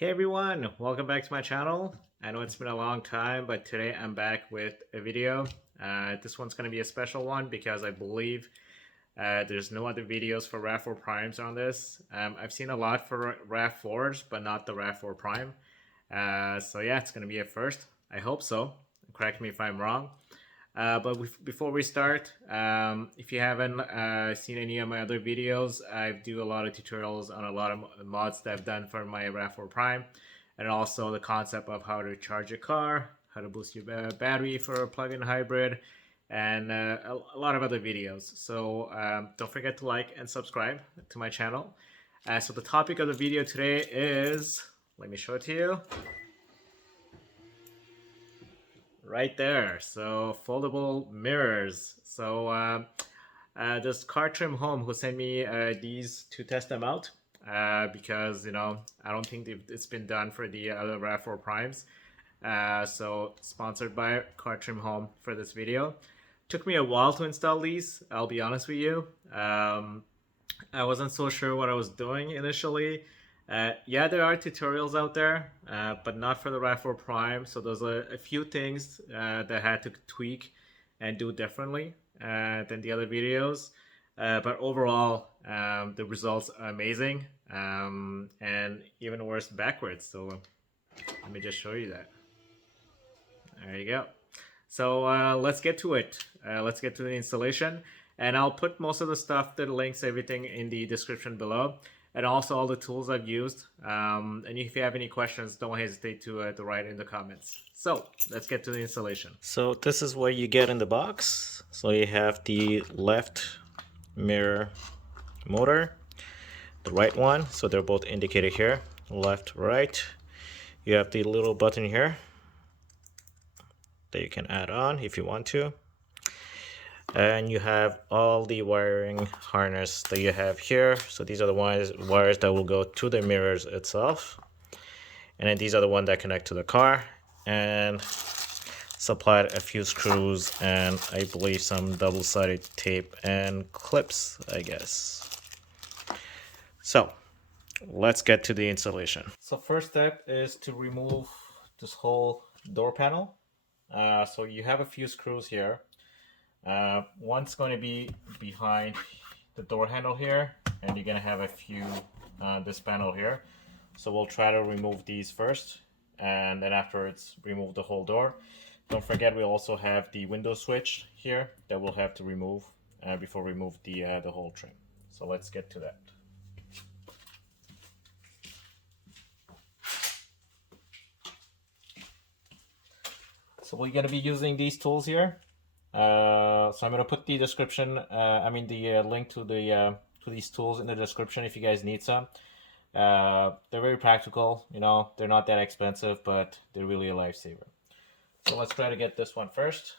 Hey everyone, welcome back to my channel. I know it's been a long time, but today I'm back with a video. This one's going to be a special one because I believe there's no other videos for RAV4 Primes on this. I've seen a lot for RAV4s, but not the RAV4 Prime. So yeah, it's going to be a first. I hope so. Correct me if I'm wrong. Before we start, if you haven't seen any of my other videos, I do a lot of tutorials on a lot of mods that I've done for my RAV4 Prime, and also the concept of how to charge your car, how to boost your battery for a plug-in hybrid, and a lot of other videos. So don't forget to like and subscribe to my channel. So the topic of the video today is, let me show it to you. Right there. So foldable mirrors. So this car trim home who sent me these to test them out because I don't think it's been done for the other RAV4 Primes. So sponsored by car trim home for this video. Took me a while to install these, I'll be honest with you. I wasn't so sure what I was doing initially. Yeah, there are tutorials out there, but not for the RAV4 Prime. So there's a few things that I had to tweak and do differently than the other videos. But overall, the results are amazing, and even worse backwards. So let me just show you that. There you go. So let's get to it. Let's get to the installation. And I'll put most of the stuff, the links, everything in the description below. And also all the tools I've used. And if you have any questions, don't hesitate to write in the comments. So let's get to the installation. So this is what you get in the box. So you have the left mirror motor, the right one. So they're both indicated here, left, right. You have the little button here that you can add on if you want to. And you have all the wiring harness that you have here. So these are the wires that will go to the mirrors itself. And then these are the ones that connect to the car. And supplied a few screws and I believe some double-sided tape and clips, I guess. So let's get to the installation. So first step is to remove this whole door panel. So you have a few screws here. One's going to be behind the door handle here, and you're going to have a few this panel here. So we'll try to remove these first, and then afterwards remove the whole door. Don't forget we also have the window switch here that we'll have to remove before we remove the whole trim. So let's get to that. So we're going to be using these tools here. So I'm going to put the description, the link to these tools in the description if you guys need some. They're very practical, they're not that expensive, but they're really a lifesaver. So let's try to get this one first.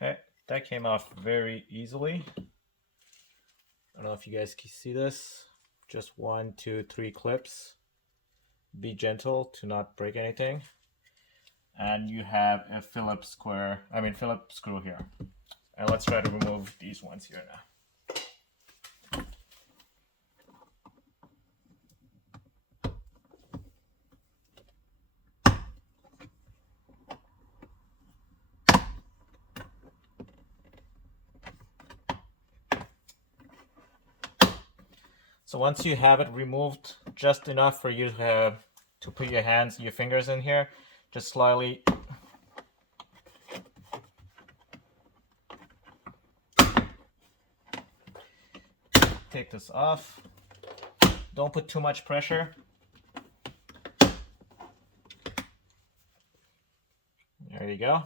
Okay, that came off very easily. I don't know if you guys can see this. Just 1, 2, 3 clips. Be gentle to not break anything. And you have a Phillips screw here. And let's try to remove these ones here now. So once you have it removed, just enough for you to put your fingers in here, just slightly take this off. Don't put too much pressure. There you go.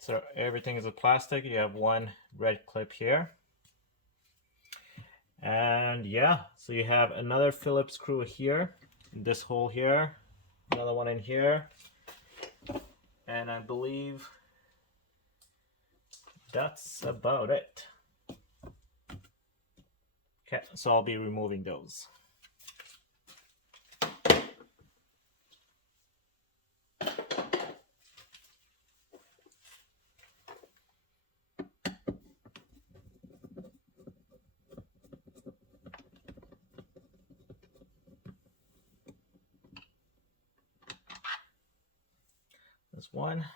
So everything is a plastic. You have one red clip here. And yeah, so you have another Phillips screw here, this hole here, another one in here, and I believe that's about it. Okay, so I'll be removing those. This one.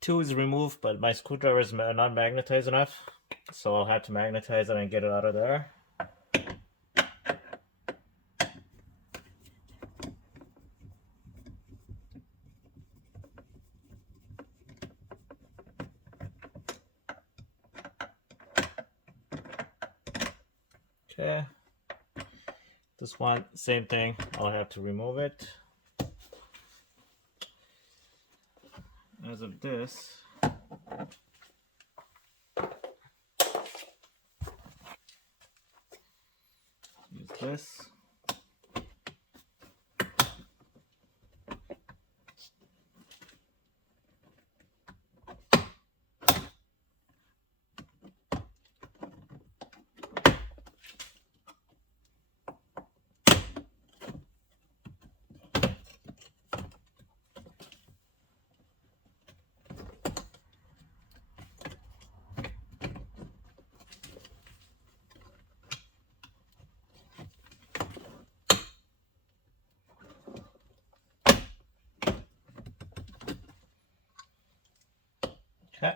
Two is removed, but my screwdriver is not magnetized enough, so I'll have to magnetize it and get it out of there. Okay. This one, same thing. I'll have to remove it. As of this, use this. Okay,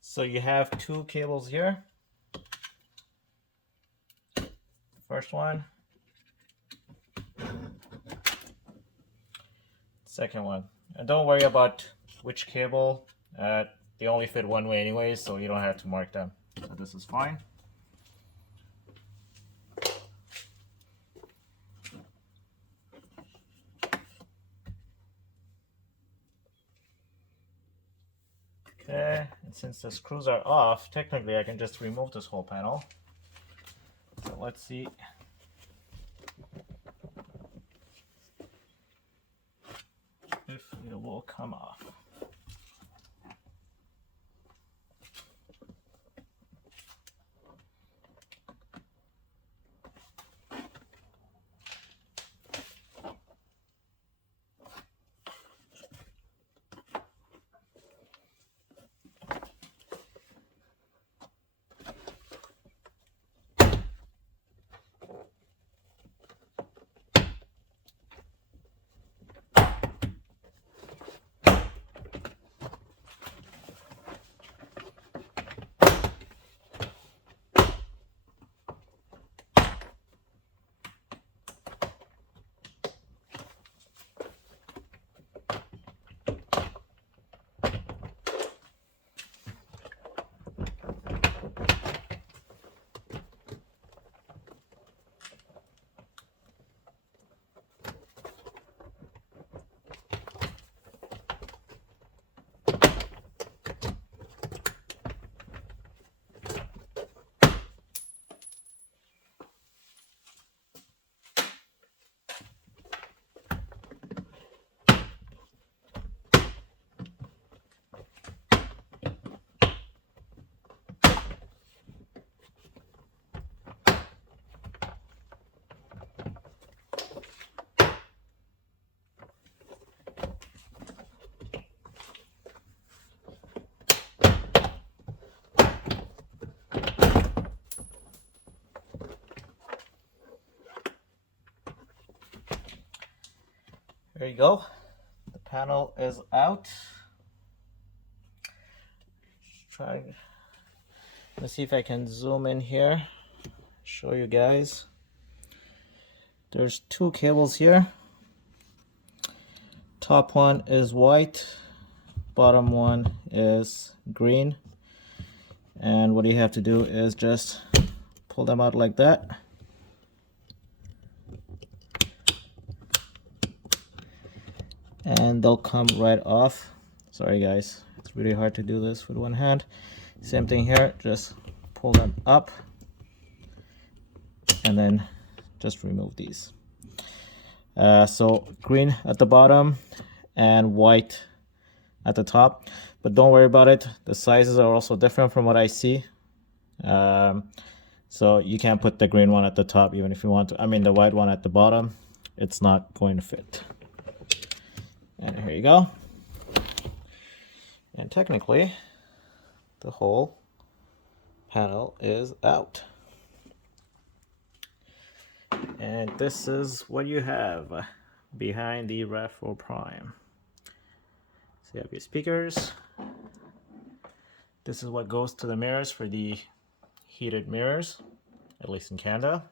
so you have two cables here. First one, second one. And don't worry about which cable. They only fit one way anyway, so you don't have to mark them. So this is fine. Okay, and since the screws are off, technically I can just remove this whole panel. So let's see. If it will come off. There you go. The panel is out. Let's see if I can zoom in here, show you guys. There's two cables here. Top one is white, bottom one is green. And what you have to do is just pull them out like that. And they'll come right off. Sorry guys, it's really hard to do this with one hand. Same thing here, just pull them up and then just remove these. So green at the bottom and white at the top. but don't worry about it. The sizes are also different from what I see. So you can't put the green one at the top even if you want to. I mean the white one at the bottom. It's not going to fit. And here you go. And technically, the whole panel is out. And this is what you have behind the RAV4 Prime. So you have your speakers. This is what goes to the mirrors for the heated mirrors, at least in Canada.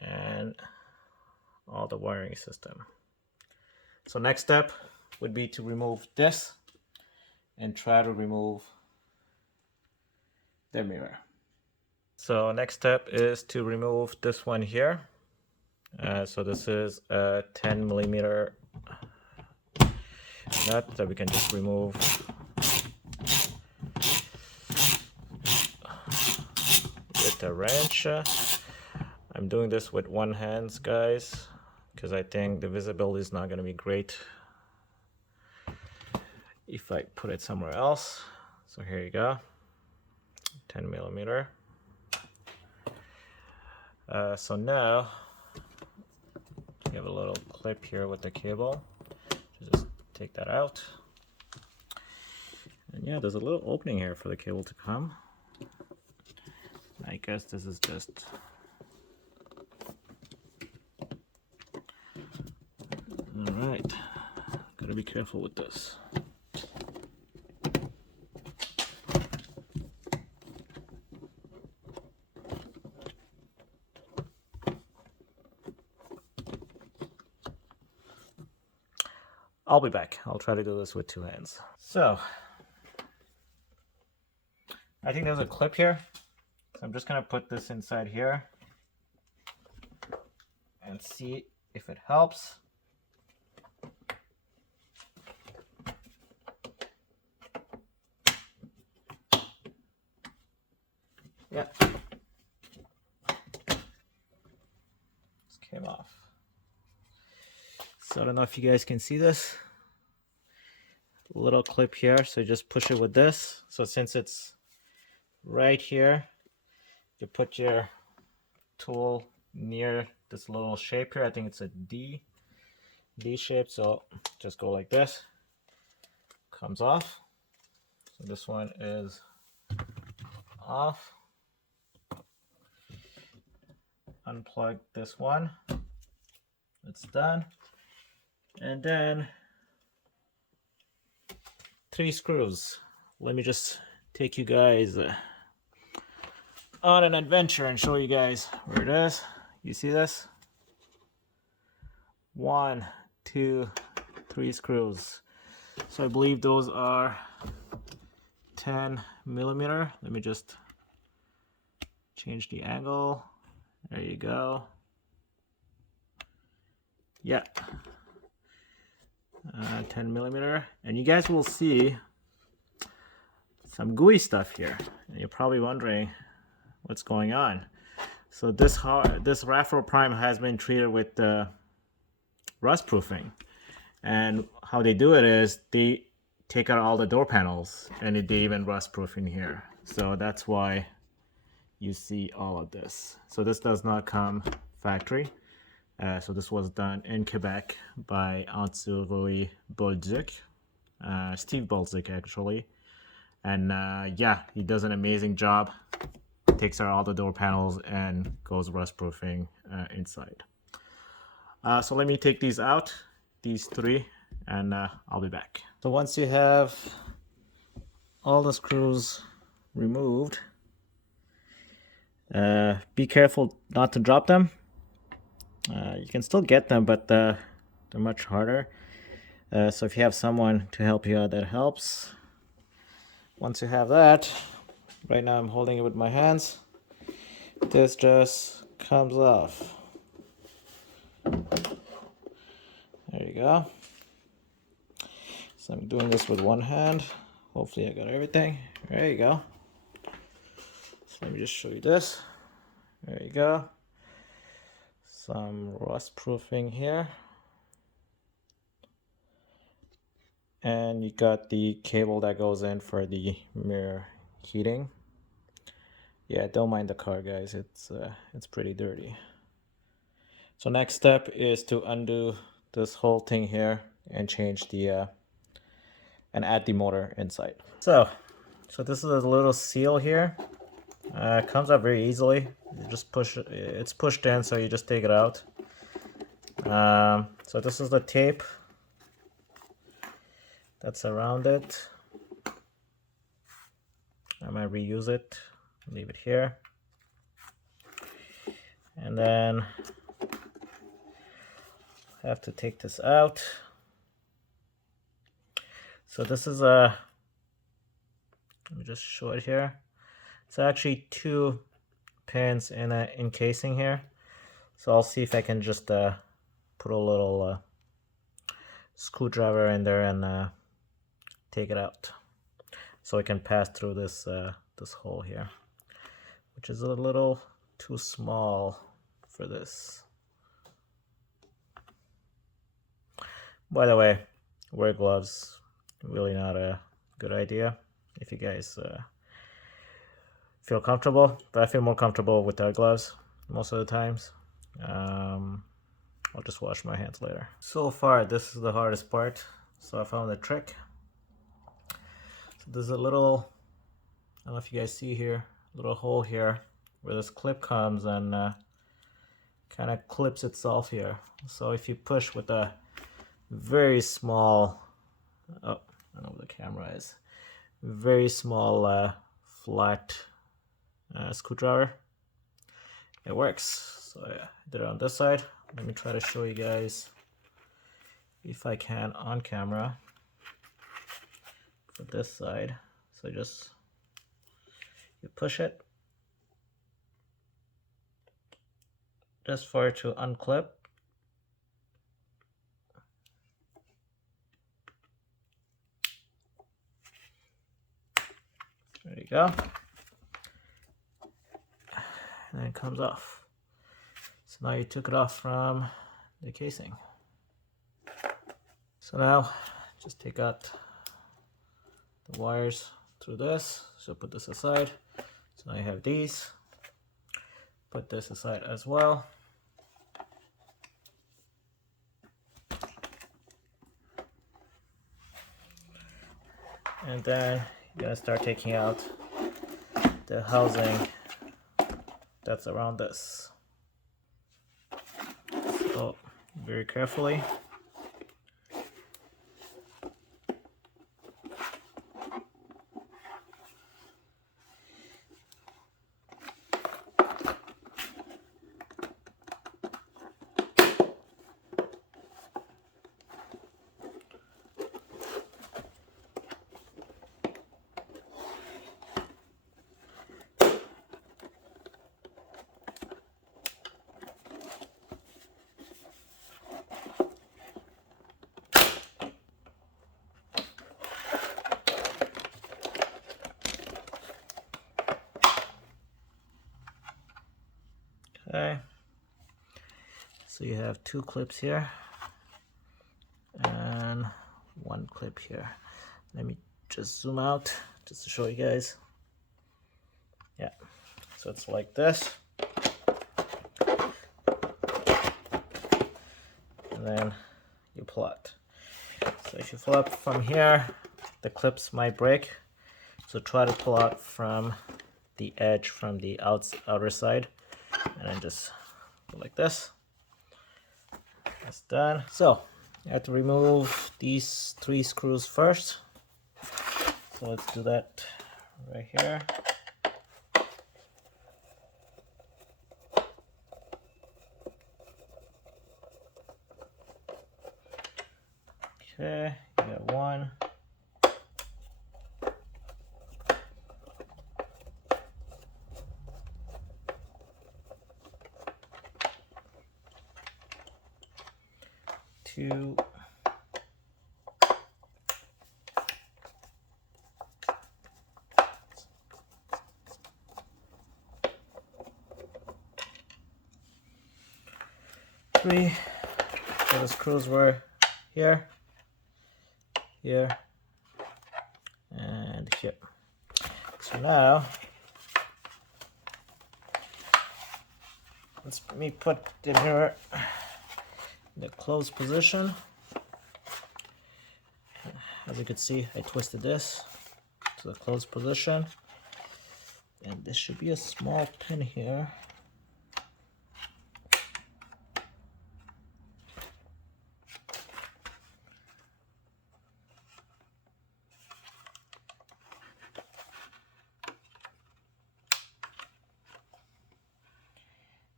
And all the wiring system. So next step would be to remove this and try to remove the mirror. So next step is to remove this one here. So this is a 10 millimeter nut that we can just remove with a wrench. I'm doing this with one hand, guys, because I think the visibility is not going to be great if I put it somewhere else. So here you go, 10 millimeter. So now you have a little clip here with the cable. Just take that out. And yeah, there's a little opening here for the cable to come. I guess this is just all right. Gotta be careful with this. I'll be back. I'll try to do this with two hands. So I think there's a clip here. So I'm just gonna put this inside here and see if it helps. Yeah. This came off. So I don't know if you guys can see this little clip here. So just push it with this. So since it's right here, you put your tool near this little shape here. I think it's a D shape. So just go like this. Comes off. So this one is off. Unplug this one. It's done. And then 3 screws. Let me just take you guys on an adventure and show you guys where it is. You see this? 1, 2, 3 screws. So I believe those are 10 millimeter. Let me just change the angle. There you go. Yeah. 10 millimeter, and you guys will see some gooey stuff here, and you're probably wondering what's going on. So this RAV4 Prime has been treated with rust proofing, and how they do it is they take out all the door panels and they even rust proofing here. So that's why you see all of this. So this does not come factory. So this was done in Quebec by Antsuri Bolduc, Steve Bolduc actually. And yeah, he does an amazing job. Takes out all the door panels and goes rust proofing inside. So let me take these out, these 3, and I'll be back. So once you have all the screws removed, be careful not to drop them. You can still get them, but they're much harder. So if you have someone to help you out, that helps. Once you have that, right now I'm holding it with my hands. This just comes off. There you go. So I'm doing this with one hand. Hopefully I got everything. There you go. So let me just show you this. There you go. Some rust proofing here. And you got the cable that goes in for the mirror heating. Yeah, don't mind the car, guys. It's pretty dirty. So next step is to undo this whole thing here and change the and add the motor inside. So this is a little seal here. It comes out very easily. You just push it. It's pushed in, so you just take it out. So this is the tape that's around it. I might reuse it, leave it here. And then I have to take this out. So this is a, let me just show it here. It's actually 2 pins in a encasing here. So I'll see if I can just put a little screwdriver in there and take it out, so I can pass through this this hole here, which is a little too small for this. By the way, wear gloves. Really not a good idea if you guys feel comfortable, but I feel more comfortable without gloves most of the times. I'll just wash my hands later. So far, this is the hardest part. So I found a trick. So there's a little, I don't know if you guys see here, little hole here where this clip comes and kind of clips itself here. So if you push with a very small, oh, I don't know where the camera is, very small flat screwdriver, it works. So yeah, I did it on this side. Let me try to show you guys if I can on camera for this side. So just, you push it just for it to unclip. There you go. And then it comes off. So now you took it off from the casing. So now just take out the wires through this. So put this aside. So now you have these. Put this aside as well. And then you're gonna start taking out the housing that's around this. So very carefully. Okay, so you have 2 clips here and 1 clip here. Let me just zoom out just to show you guys. Yeah, so it's like this. And then you pull it. So if you pull up from here, the clips might break. So try to pull out from the edge, from the outer side. And then just go like this. That's done. So you have to remove these 3 screws first. So let's do that right here. Okay, you got 1. Two. 3. So the screws were here. here, and here. So now, let me put the mirror in the closed position. As you can see, I twisted this to the closed position, and there should be a small pin here.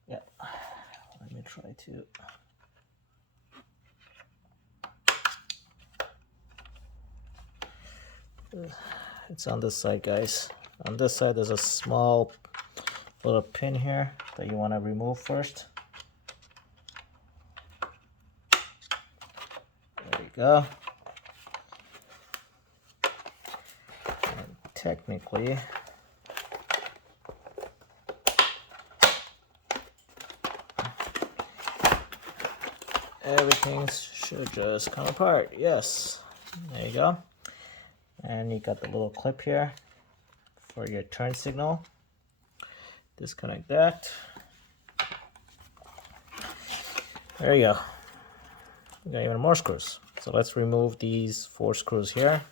Yeah, let me try to. It's on this side, guys. On this side, there's a small little pin here that you want to remove first. There you go. And technically, everything should just come apart. Yes, there you go. And you got the little clip here for your turn signal. Disconnect that. There you go. We got even more screws. So let's remove these 4 screws here.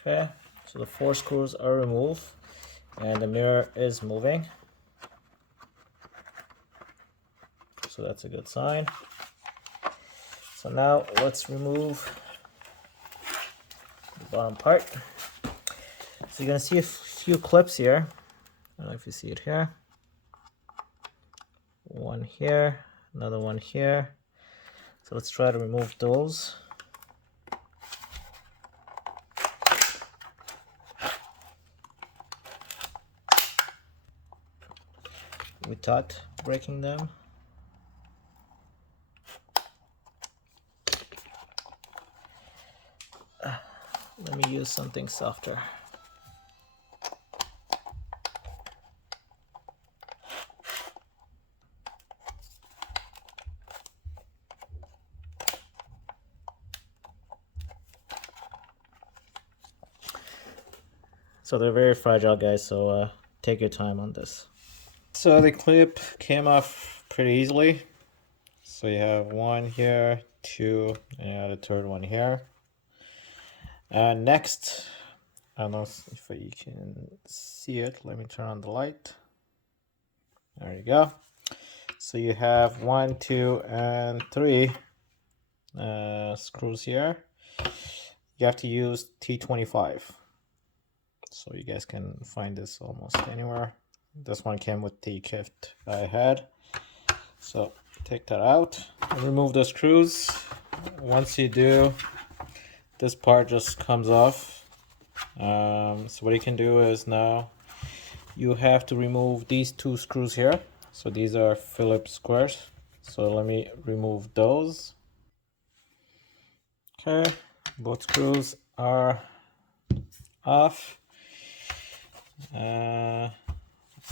Okay, so the 4 screws are removed and the mirror is moving. So that's a good sign. So now let's remove the bottom part. So you're gonna see a few clips here. I don't know if you see it here. One here, another one here. So let's try to remove those. Without breaking them. Let me use something softer. So they're very fragile, guys, so take your time on this. So the clip came off pretty easily. So you have one here, 2, and you have a third one here. And next, I don't know if you can see it. Let me turn on the light. There you go. So you have 1, 2, and 3 screws here. You have to use T25. So you guys can find this almost anywhere. This one came with the kit I had. So take that out and remove the screws. Once you do, this part just comes off. So what you can do is now you have to remove these 2 screws here. So these are Phillips squares. So let me remove those. Okay, both screws are off.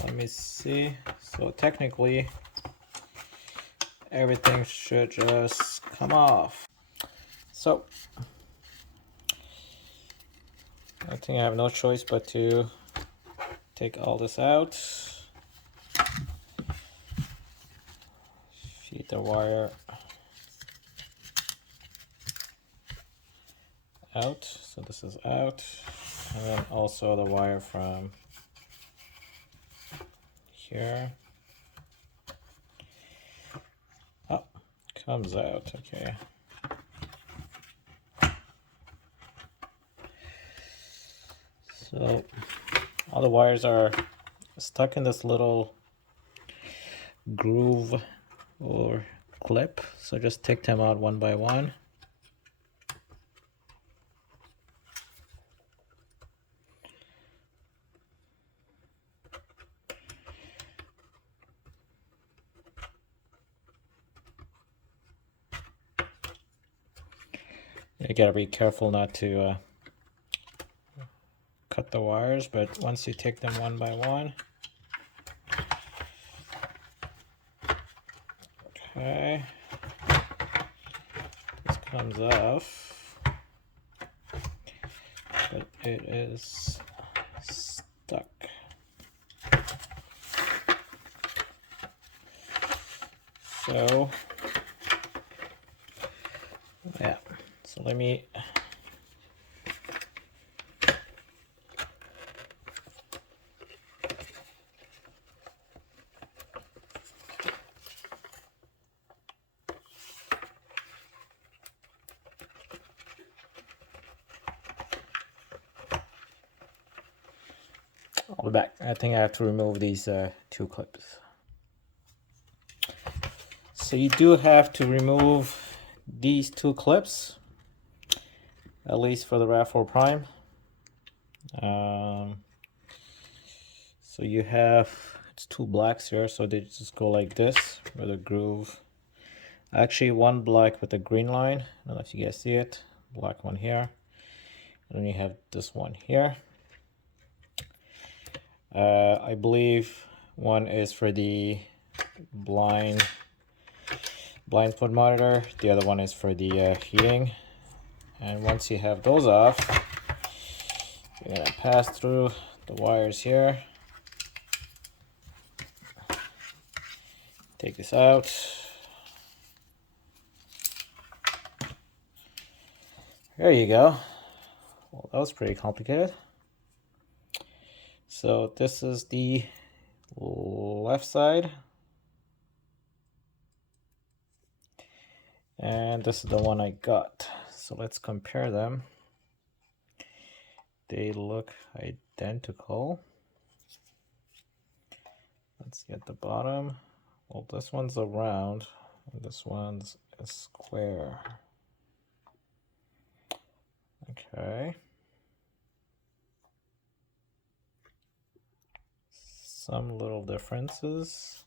Let me see. So technically, everything should just come off. So I think I have no choice but to take all this out. Feed the wire out. So this is out. And then also the wire from here. Oh, comes out. Okay. So all the wires are stuck in this little groove or clip. So just take them out one by one. You gotta be careful not to cut the wires, but once you take them one by one, Okay, this comes off, but it is stuck. So yeah, so let me I'll be back. I think I have to remove these two clips. So you do have to remove these two clips, at least for the RAV4 Prime. So you have, it's two blacks here, so they just go like this with a groove. Actually, one black with a green line. I don't know if you guys see it. Black one here. And then you have this one here. I believe one is for the blind spot monitor. The other one is for the heating. And once you have those off, you're gonna pass through the wires here. Take this out. There you go. Well, that was pretty complicated. So this is the left side. And this is the one I got. So let's compare them. They look identical. Let's see at the bottom. Well, this one's a round and this one's a square. Okay. Some little differences.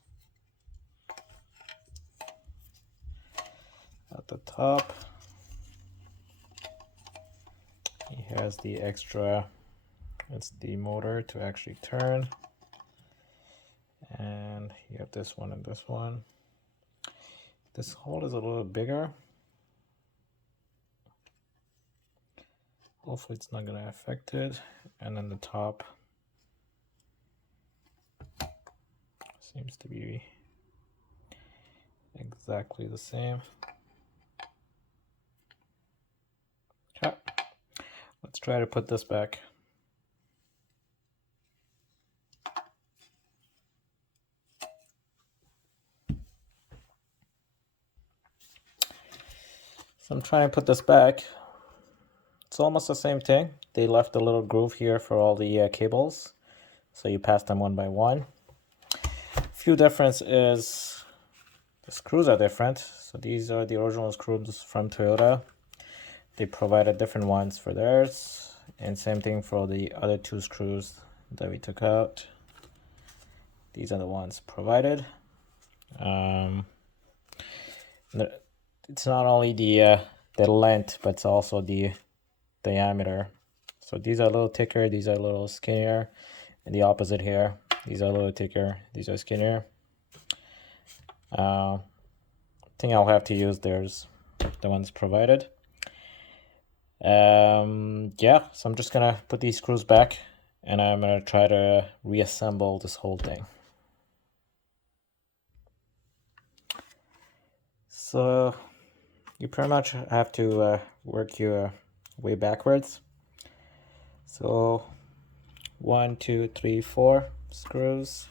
At the top, he has the extra, it's the motor to actually turn. And you have this one and this one. This hole is a little bigger. Hopefully it's not going to affect it. And then the top seems to be exactly the same. Okay. Let's try to put this back. So I'm trying to put this back. It's almost the same thing. They left a little groove here for all the cables. So you pass them one by one. Few difference is the screws are different. So these are the original screws from Toyota. They provided different ones for theirs. And same thing for the other two screws that we took out. These are the ones provided. It's not only the length, but it's also the diameter. So these are a little thicker, these are a little skinnier, and the opposite here. These are a little thicker, these are skinnier. I think I'll have to use theirs, the ones provided. Yeah, so I'm just gonna put these screws back and I'm gonna try to reassemble this whole thing. So you pretty much have to work your way backwards. So 1, 2, 3, 4 screws.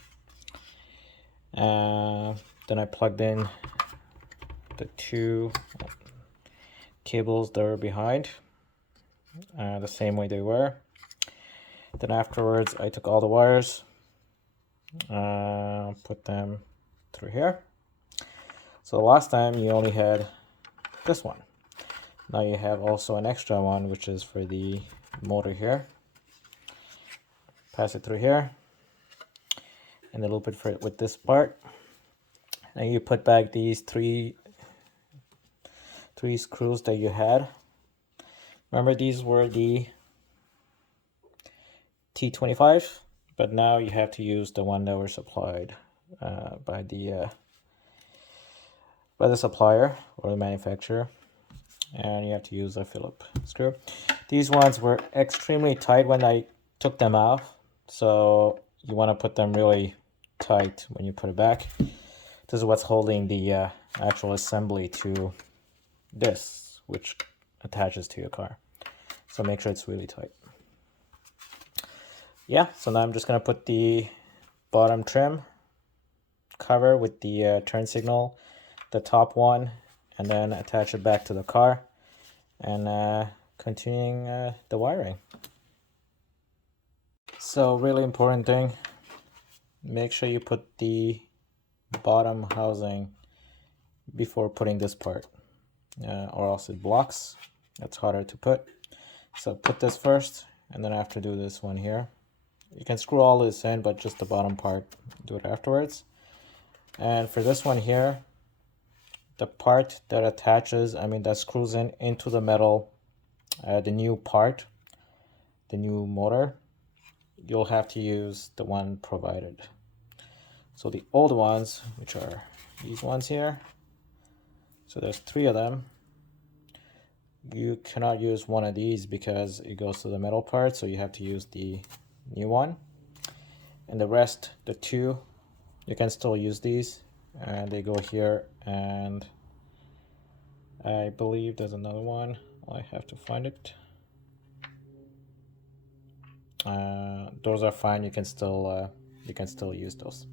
Then I plugged in the two cables that were behind, the same way they were. Then afterwards I took all the wires, put them through here. So last time you only had this one. Now you have also an extra one, which is for the motor here. Pass it through here and a little bit for it with this part. And you put back these three screws that you had. Remember, these were the T25, but now you have to use the one that were supplied by the by the supplier or the manufacturer, and you have to use a Phillips screw. These ones were extremely tight when I took them off, so you want to put them really tight when you put it back. This is what's holding the actual assembly to this, which attaches to your car. So make sure it's really tight. Yeah, so now I'm just gonna put the bottom trim cover with the turn signal, the top one, and then attach it back to the car, and continuing the wiring. So really important thing, make sure you put the bottom housing before putting this part, or else it blocks. That's harder to put. So put this first, and then after do this one here. You can screw all this in, but just the bottom part, do it afterwards. And for this one here, the part that attaches, that screws in into the metal, the new part, the new motor, you'll have to use the one provided. So the old ones, which are these ones here, so there's 3 of them, you cannot use one of these because it goes to the metal part, so you have to use the new one. And the rest, the 2, you can still use these, and they go here, and I believe there's another one. I have to find it. Those are fine. You can still use those.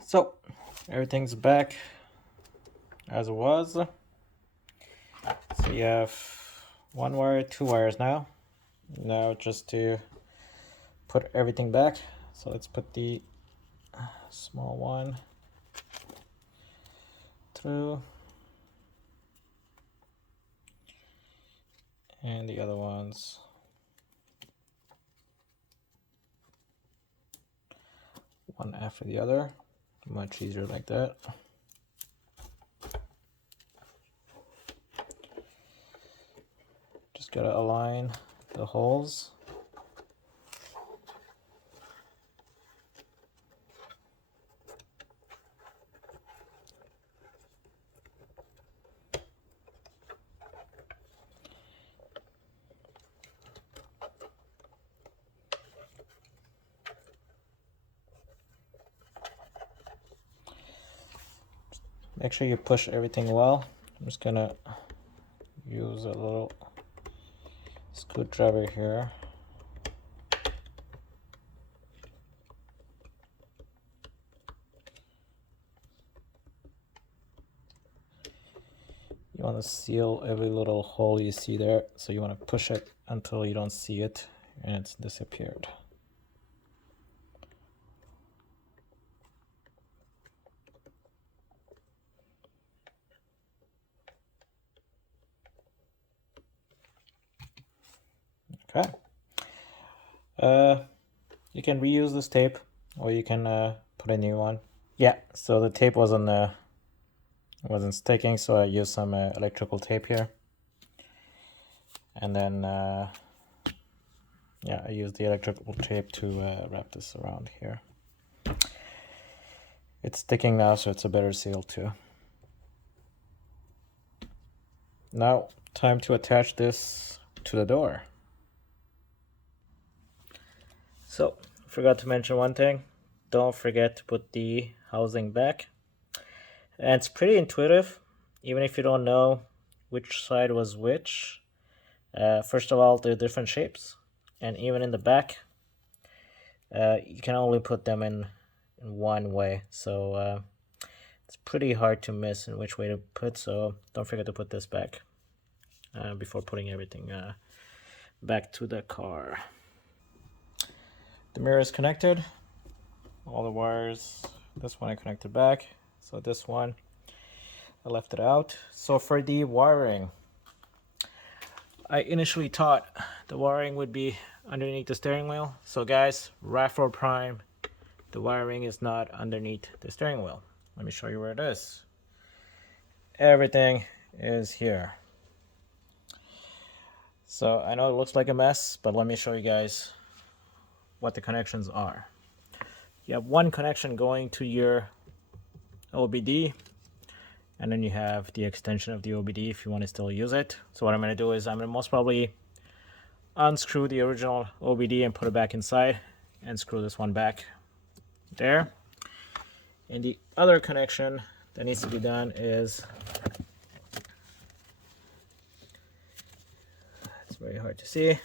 So everything's back as it was. So you have 1 wire, 2 wires now. Now just to put everything back. So let's put the small one through, and the other ones one after the other. Much easier like that. Just gotta align the holes. Make sure you push everything well. I'm just gonna use a little screwdriver here. You want to seal every little hole you see there, so you want to push it until you don't see it and it's disappeared. Okay. You can reuse this tape, or you can put a new one. Yeah, so the tape wasn't sticking, so I used some electrical tape here, and then yeah, I used the electrical tape to wrap this around here. It's sticking now, so it's a better seal too. Now, time to attach this to the door. So, forgot to mention one thing. Don't forget to put the housing back. And it's pretty intuitive, even if you don't know which side was which. First of all, they're different shapes. And even in the back, you can only put them in one way. So it's pretty hard to miss in which way to put. So don't forget to put this back before putting everything back to the car. The mirror is connected. All the wires, this one I connected back. So this one, I left it out. So for the wiring, I initially thought the wiring would be underneath the steering wheel. So guys, RAV4 Prime, the wiring is not underneath the steering wheel. Let me show you where it is. Everything is here. So I know it looks like a mess, but let me show you guys what the connections are. you have one connection going to your OBD, and then you have the extension of the OBD if you want to still use it. So what I'm going to do is I'm going to most probably unscrew the original OBD and put it back inside and screw this one back there. And the other connection that needs to be done is, it's very hard to see, it's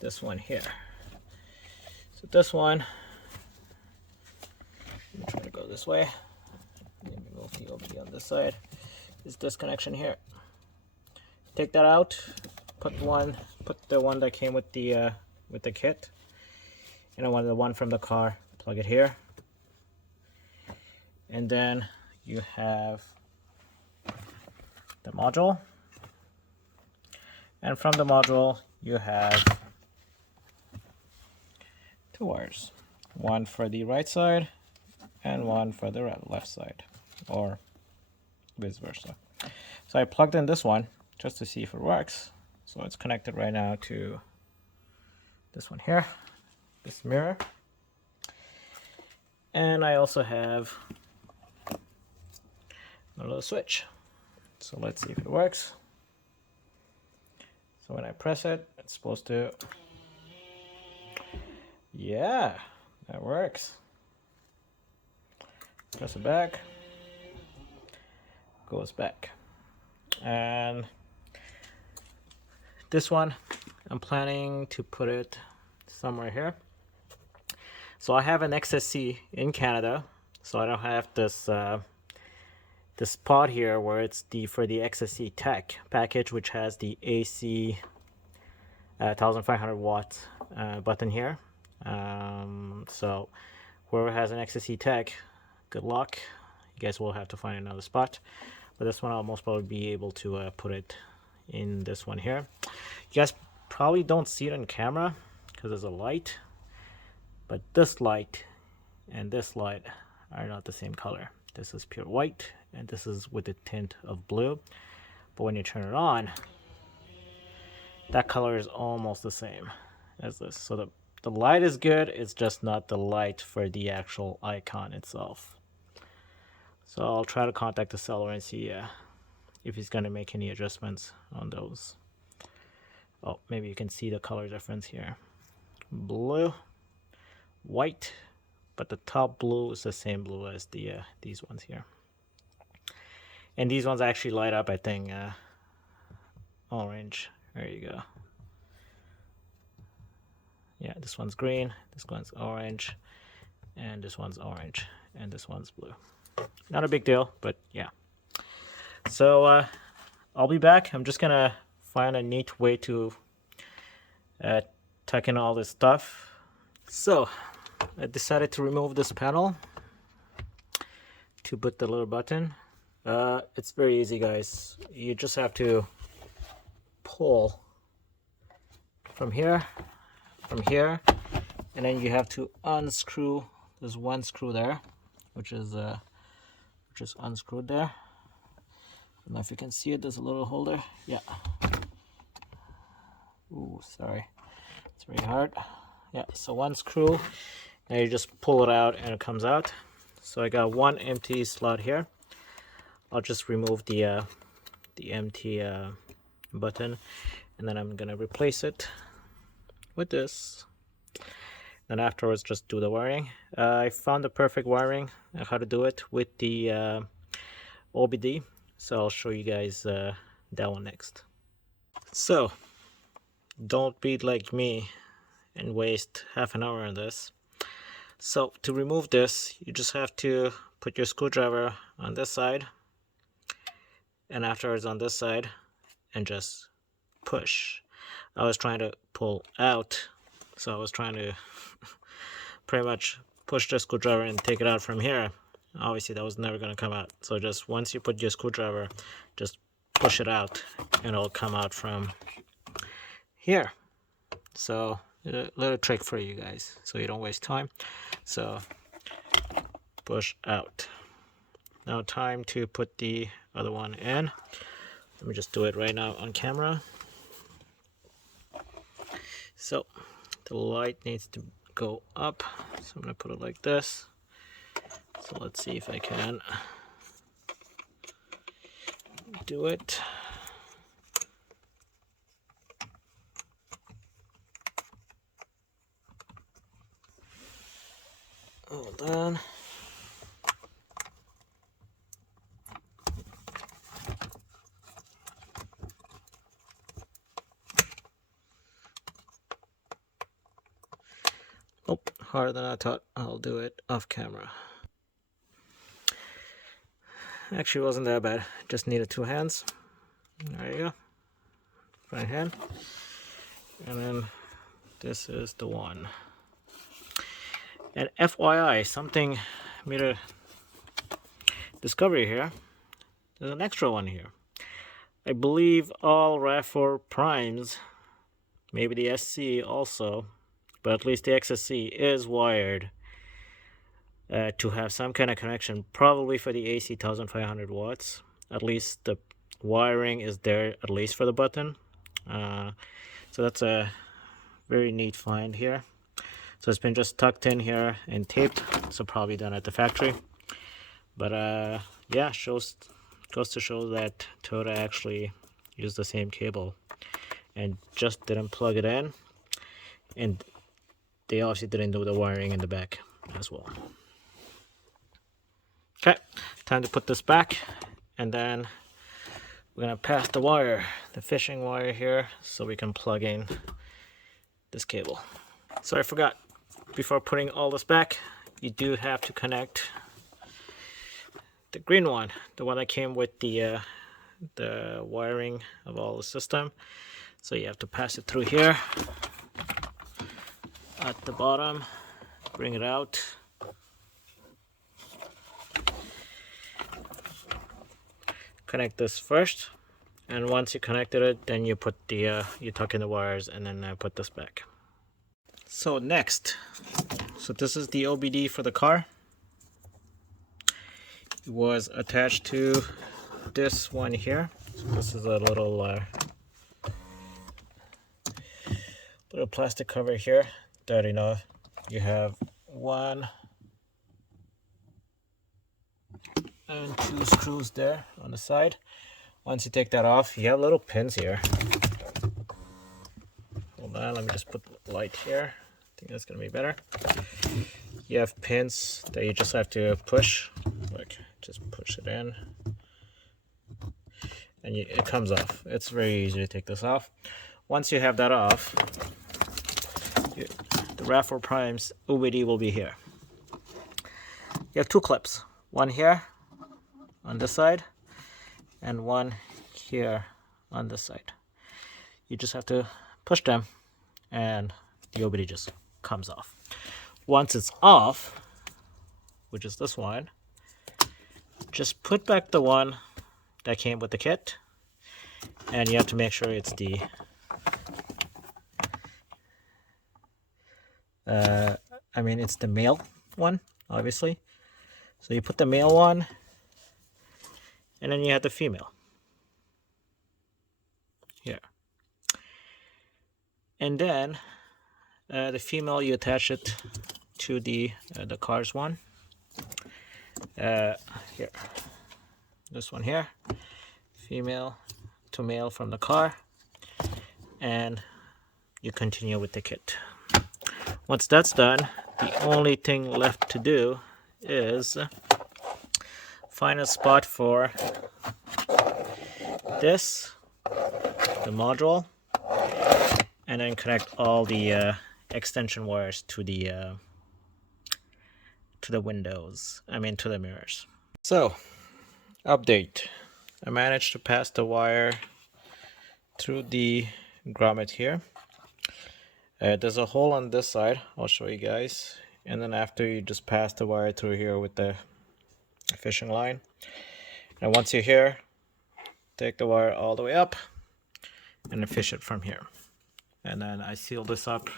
this one here. So this one, I'm trying to go this way. Let me move the OBD on this side. Is this connection here. Take that out. Put the one that came with the kit, and I want the one from the car. Plug it here, and then you have the module, and from the module you have two wires, one for the right side and one for the left side, or vice versa. So I plugged in this one just to see if it works. So it's connected right now to this one here, this mirror. And I also have a little switch. So let's see if it works. So when I press it, it's supposed to, yeah, that works. Press it back, goes back. And this one, I'm planning to put it somewhere here. So I have an XSE in Canada, so I don't have this this pod here where it's for the XSE Tech package, which has the AC 1500 watt button here. So whoever has an XSE Tech, good luck. You guys will have to find another spot. But this one I'll most probably be able to put it in this one here. You guys probably don't see it on camera because there's a light. But this light and this light are not the same color. This is pure white and this is with a tint of blue. But when you turn it on, that color is almost the same as this. So the light is good, it's just not the light for the actual icon itself. So I'll try to contact the seller and see if he's going to make any adjustments on those. Oh, maybe you can see the color difference here. Blue, white, but the top blue is the same blue as these ones here. And these ones actually light up, I think, orange. There you go. Yeah, this one's green, this one's orange, and this one's orange, and this one's blue. Not a big deal, but yeah. So I'll be back. I'm just gonna find a neat way to tuck in all this stuff. So I decided to remove this panel to put the little button. It's very easy, guys. You just have to pull from here, and then you have to unscrew. There's one screw there, which is unscrewed there. I don't know if you can see it. There's a little holder. Yeah. Ooh, sorry. It's very hard. Yeah. So one screw, and you just pull it out, and it comes out. So I got one empty slot here. I'll just remove the empty button, and then I'm gonna replace it with this. And afterwards, just do the wiring. I found the perfect wiring, how to do it with the OBD. So I'll show you guys that one next. So don't be like me and waste half an hour on this. So to remove this, you just have to put your screwdriver on this side, and afterwards on this side, and just push. I was trying to pull out, so I was trying to pretty much push the screwdriver and take it out from here. Obviously that was never going to come out. So just once you put your screwdriver, just push it out and it'll come out from here. So a little trick for you guys so you don't waste time. So push out. Now time to put the other one in. Let me just do it right now on camera. So the light needs to go up. So I'm gonna put it like this. So let's see if I can do it. Hold on. Oh, harder than I thought. I'll do it off camera. Actually, wasn't that bad. Just needed 2 hands. There you go. Front hand. And then this is the one. And FYI, something made a discovery here. There's an extra one here. I believe all RAV4 Primes, maybe the SC also, but at least the XSE is wired to have some kind of connection, probably for the AC 1500 watts. At least the wiring is there, at least for the button. So that's a very neat find here. So it's been just tucked in here and taped, so probably done at the factory. But yeah, goes to show that Toyota actually used the same cable and just didn't plug it in, and they obviously didn't do the wiring in the back as well. Okay, time to put this back, and then we're gonna pass the wire, the fishing wire here, so we can plug in this cable. So I forgot, before putting all this back, you do have to connect the green one, the one that came with the wiring of all the system. So you have to pass it through here at the bottom, bring it out, connect this first, and once you connected it, then you put the you tuck in the wires and then put this back. So next, so this is the OBD for the car. It was attached to this one here. So this is a little plastic cover here that, you know, you have 1 and 2 screws there on the side. Once you take that off, you have little pins here. Hold on, let me just put the light here. I think that's gonna be better. You have pins that you just have to push. Like, just push it in, and it comes off. It's very easy to take this off. Once you have that off, the RAV4 Prime's OBD will be here. You have 2 clips, one here on this side and one here on this side. You just have to push them and the OBD just comes off. Once it's off, which is this one, just put back the one that came with the kit, and you have to make sure it's the it's the male one, obviously. So you put the male one, and then you have the female here, and then the female, you attach it to the car's one. Here, this one here, female to male from the car, and you continue with the kit. Once that's done, the only thing left to do is find a spot for this, the module, and then connect all the extension wires to the windows, to the mirrors. So, update. I managed to pass the wire through the grommet here. There's a hole on this side, I'll show you guys, and then after, you just pass the wire through here with the fishing line, and once you're here, take the wire all the way up and then fish it from here. And then I seal this up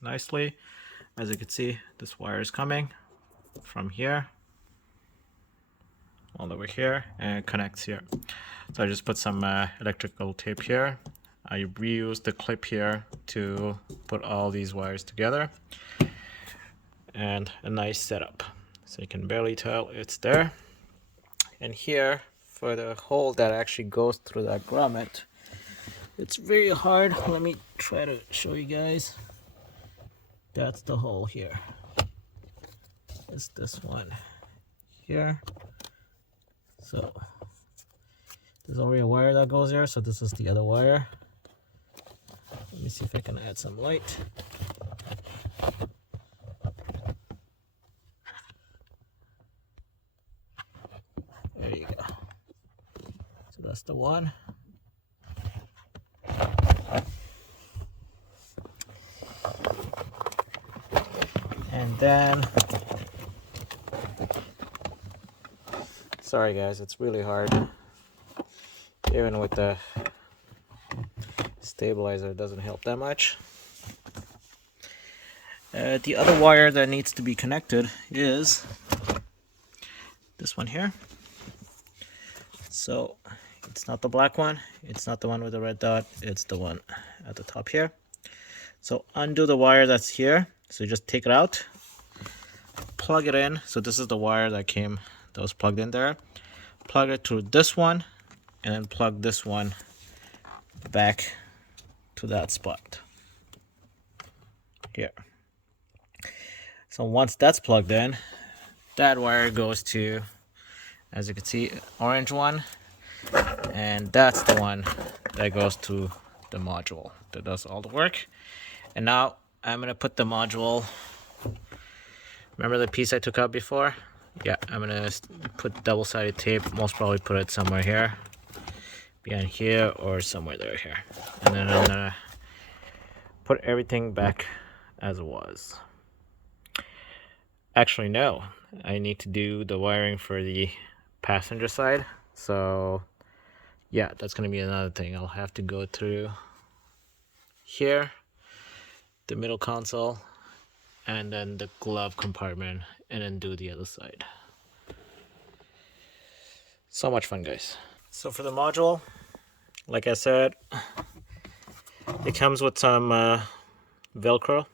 nicely. As you can see, this wire is coming from here all the way here and it connects here. So I just put some electrical tape here I reused the clip here to put all these wires together, and a nice setup. So you can barely tell it's there. And here, for the hole that actually goes through that grommet, it's very hard. Let me try to show you guys. That's the hole here. It's this one here. So there's already a wire that goes there, so this is the other wire. Let me see if I can add some light. There you go. So that's the one. And then, sorry guys, it's really hard. Even with the stabilizer, it doesn't help that much. The other wire that needs to be connected is this one here. So it's not the black one, it's not the one with the red dot, it's the one at the top here. So undo the wire that's here. So you just take it out, plug it in. So this is the wire that was plugged in there. Plug it through this one, and then plug this one back to that spot here. So once that's plugged in, that wire goes to, as you can see, orange one, and that's the one that goes to the module that does all the work. And now I'm gonna put the module, remember the piece I took out before? Yeah, I'm gonna put double-sided tape, most probably put it somewhere here, behind here or somewhere there here. And then I'm gonna put everything back as it was. Actually, no, I need to do the wiring for the passenger side. So yeah, that's gonna be another thing. I'll have to go through here, the middle console, and then the glove compartment, and then do the other side. So much fun, guys. So for the module, like I said, it comes with some Velcro.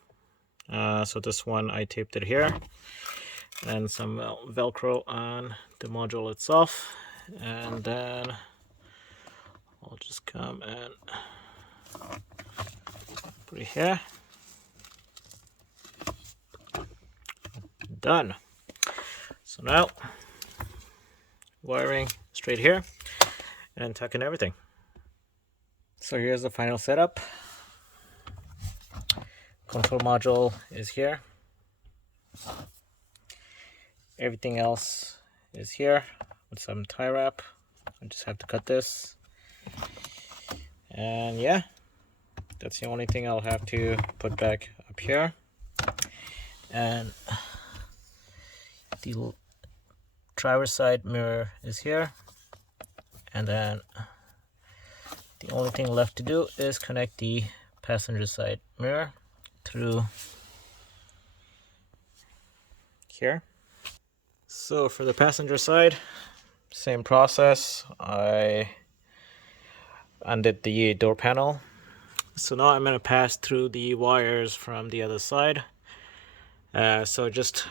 So this one I taped it here, and some Velcro on the module itself. And then I'll just come and put it here. Done. So now wiring straight here and tuck in everything. So here's the final setup. Control module is here. Everything else is here with some tie wrap. I just have to cut this. And yeah, that's the only thing I'll have to put back up here. And the driver's side mirror is here. And then the only thing left to do is connect the passenger side mirror through here. So for the passenger side, same process. I undid the door panel. So now I'm going to pass through the wires from the other side. So just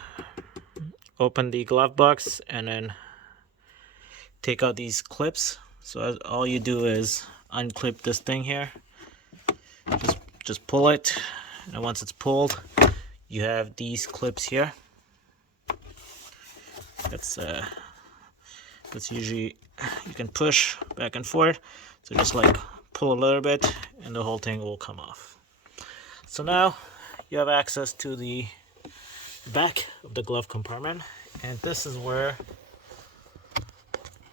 open the glove box and then take out these clips. So all you do is unclip this thing here. Just pull it, and once it's pulled, you have these clips here. That's usually, you can push back and forth. So just like pull a little bit, and the whole thing will come off. So now you have access to the back of the glove compartment, and this is where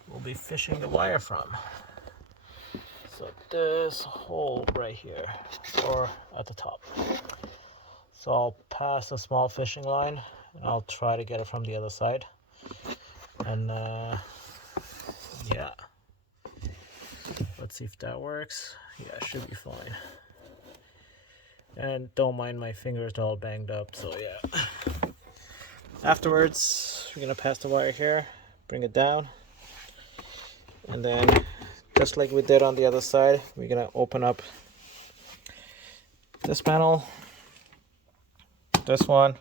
we'll be fishing the wire from. So this hole right here, or at the top. So I'll pass a small fishing line, and I'll try to get it from the other side. And yeah, let's see if that works. Yeah, it should be fine. And don't mind my fingers all banged up, so yeah. Afterwards, we're gonna pass the wire here, bring it down, and then just like we did on the other side, we're gonna open up this panel, this one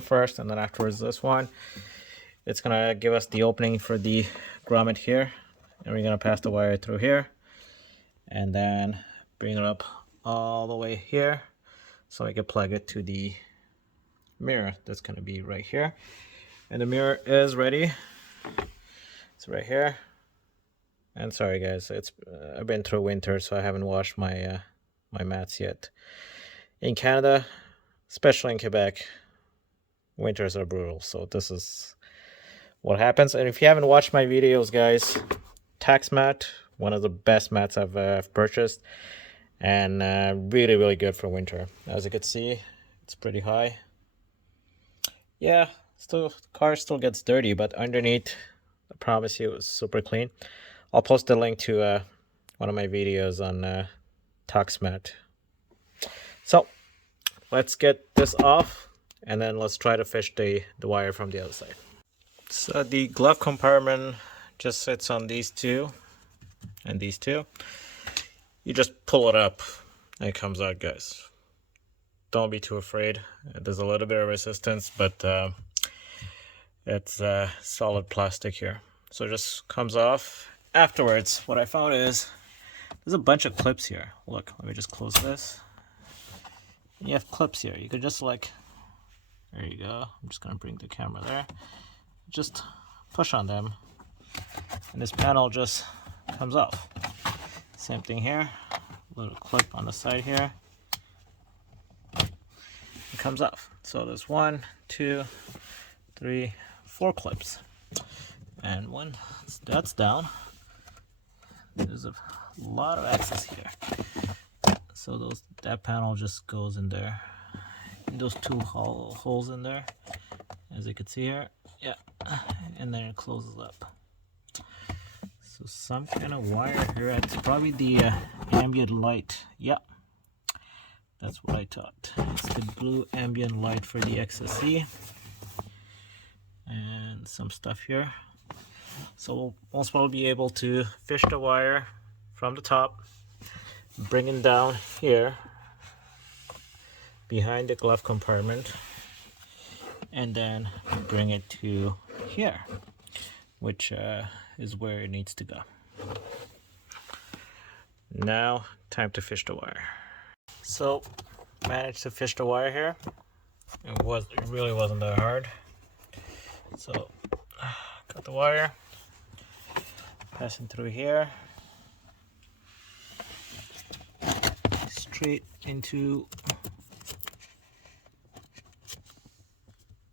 first, and then afterwards this one. It's gonna give us the opening for the grommet here, and we're gonna pass the wire through here and then bring it up all the way here so I can plug it to the mirror that's gonna be right here. And the mirror is ready. It's right here. And sorry guys, it's I've been through winter, so I haven't washed my my mats yet. In Canada, especially in Quebec, winters are brutal, so this is what happens. And if you haven't watched my videos, guys, tax mat, one of the best mats I've purchased, and really good for winter. As you can see, it's pretty high. Yeah, still the car still gets dirty, but underneath, I promise you, it's super clean. I'll post a link to one of my videos on tax mat. So let's get this off, and then let's try to fish the wire from the other side. So the glove compartment just sits on these two and these two. You just pull it up and it comes out, guys. Don't be too afraid. There's a little bit of resistance, but it's solid plastic here. So it just comes off. Afterwards, what I found is there's a bunch of clips here. Look, let me just close this. And you have clips here. You could just like, there you go. I'm just gonna bring the camera there. Just push on them and this panel just comes off. Same thing here, little clip on the side here, it comes off. So there's 1, 2, 3, 4 clips, and when that's down, there's a lot of access here. So that panel just goes in there, in those 2 holes in there, as you can see here. Yeah, and then it closes up. So some kind of wire here. It's probably the ambient light. Yeah, that's what I thought. It's the blue ambient light for the XSE. And some stuff here. So we'll most probably be able to fish the wire from the top, bring it down here behind the glove compartment, and then bring it to here, which is where it needs to go. Now, time to fish the wire. So, managed to fish the wire here. It really wasn't that hard. So, got the wire, passing through here, straight into,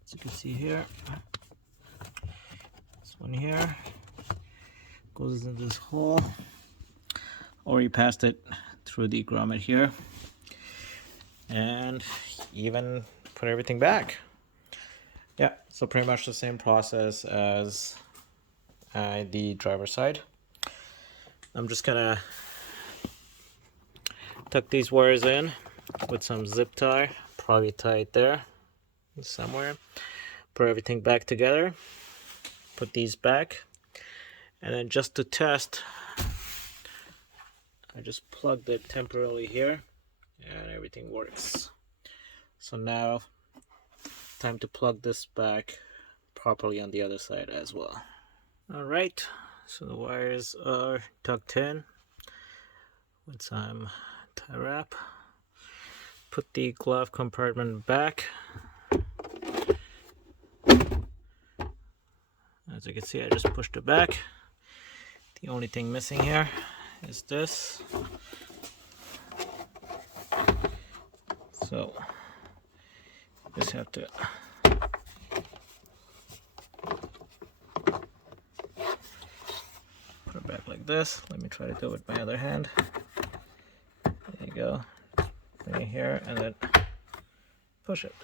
as you can see here, this one here goes into this hole. Already passed it through the grommet here, and even put everything back. Yeah, so pretty much the same process as the driver's side. I'm just gonna tuck these wires in with some zip tie, probably tie it there somewhere. Put everything back together, put these back, and then just to test, I just plugged it temporarily here and everything works. So now time to plug this back properly on the other side as well. Alright, so the wires are tucked in with some tie wrap. Put the glove compartment back. As you can see, I just pushed it back. The only thing missing here is this. So just have to put it back like this. Let me try to do it with my other hand. There you go. Bring it here and then push it.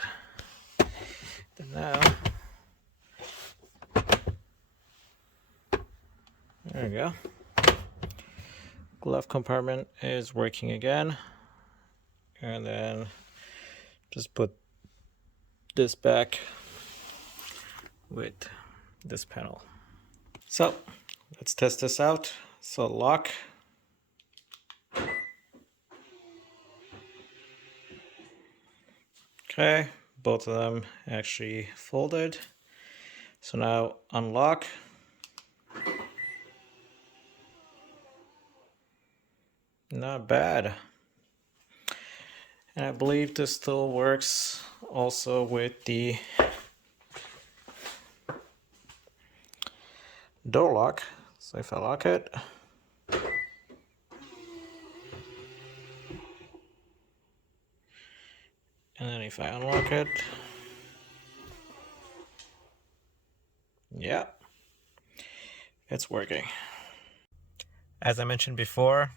Then now, there we go. Glove compartment is working again, and then just put this back with this panel. So let's test this out. So lock Okay, both of them actually folded. So now unlock. Not bad. And I believe this still works also with the door lock. So if I lock it, and then if I unlock it, yeah, it's working. As I mentioned before,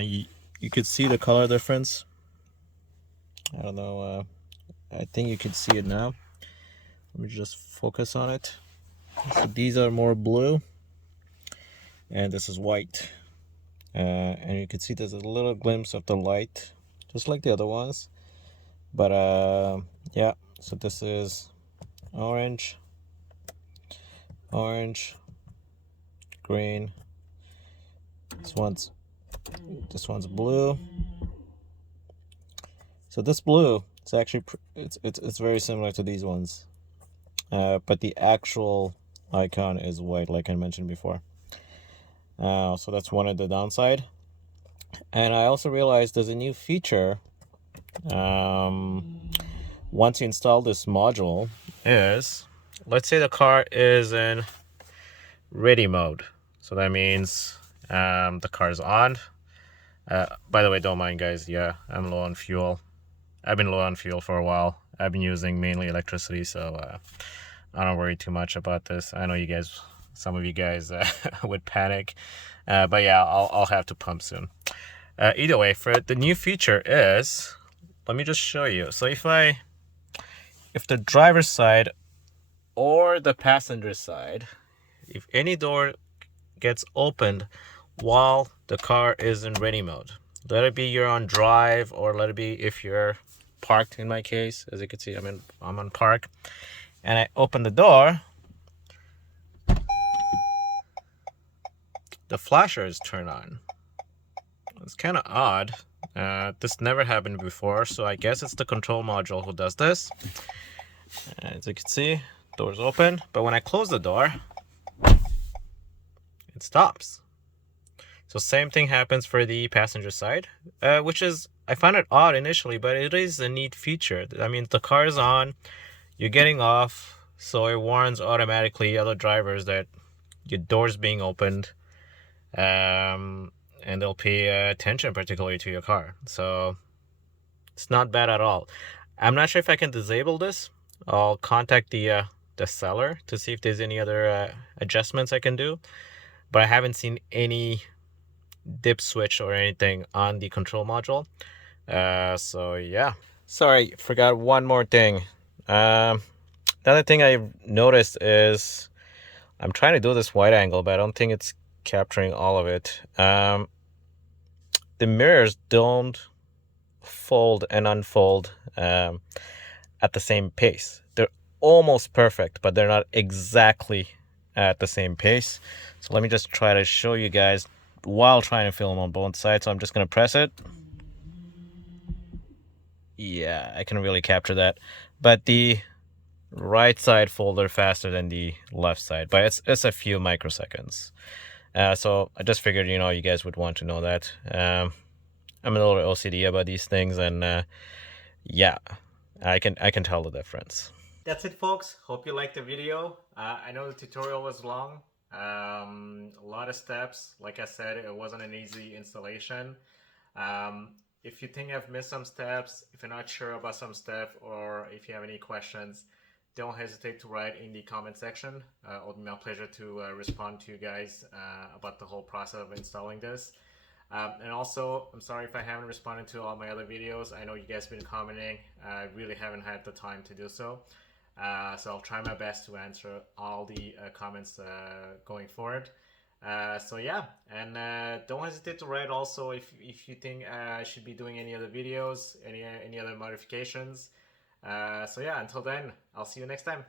you could see the color difference. I don't know, I think you can see it now. Let me just focus on it. So these are more blue, and this is white. And you can see there's a little glimpse of the light, just like the other ones. But yeah, so this is orange, orange, green. This one's blue. So this blue, it's actually it's very similar to these ones, but the actual icon is white, like I mentioned before. So that's one of the downside. And I also realized there's a new feature. Once you install this module, is let's say the car is in ready mode. So that means the car's on. By the way, don't mind guys, yeah, I'm low on fuel. I've been low on fuel for a while. I've been using mainly electricity, so I don't worry too much about this. I know you guys, some of you guys would panic, but yeah, I'll have to pump soon. Either way, for the new feature is, let me just show you. So if the driver's side or the passenger side, if any door gets opened while the car is in ready mode, let it be you're on drive or let it be if you're parked, in my case, as you can see, I'm on park, and I open the door, the flashers turn on. It's kind of odd. This never happened before, so I guess it's the control module who does this. As you can see, door's open, but when I close the door, it stops. So same thing happens for the passenger side, which is, I found it odd initially, but it is a neat feature. I mean, the car is on, you're getting off, so it warns automatically other drivers that your door's being opened, and they'll pay attention particularly to your car. So it's not bad at all. I'm not sure if I can disable this. I'll contact the seller to see if there's any other adjustments I can do, but I haven't seen any dip switch or anything on the control module. So yeah. Sorry, forgot one more thing. The other thing I noticed is I'm trying to do this wide angle, but I don't think it's capturing all of it. The mirrors don't fold and unfold at the same pace. They're almost perfect, but they're not exactly at the same pace. So let me just try to show you guys while trying to film on both sides. So I'm just going to press it. Yeah, I can really capture that. But the right side folder faster than the left side, but it's a few microseconds. So I just figured, you guys would want to know that. I'm a little OCD about these things, and yeah, I can tell the difference. That's it, folks. Hope you liked the video. I know the tutorial was long, a lot of steps. Like I said, it wasn't an easy installation. If you think I've missed some steps, if you're not sure about some stuff, or if you have any questions, don't hesitate to write in the comment section. It'll be my pleasure to respond to you guys about the whole process of installing this. And also, I'm sorry if I haven't responded to all my other videos. I know you guys have been commenting. I really haven't had the time to do so. So I'll try my best to answer all the comments going forward. So yeah, and don't hesitate to write also if you think I should be doing any other videos, any other modifications. So yeah, until then, I'll see you next time.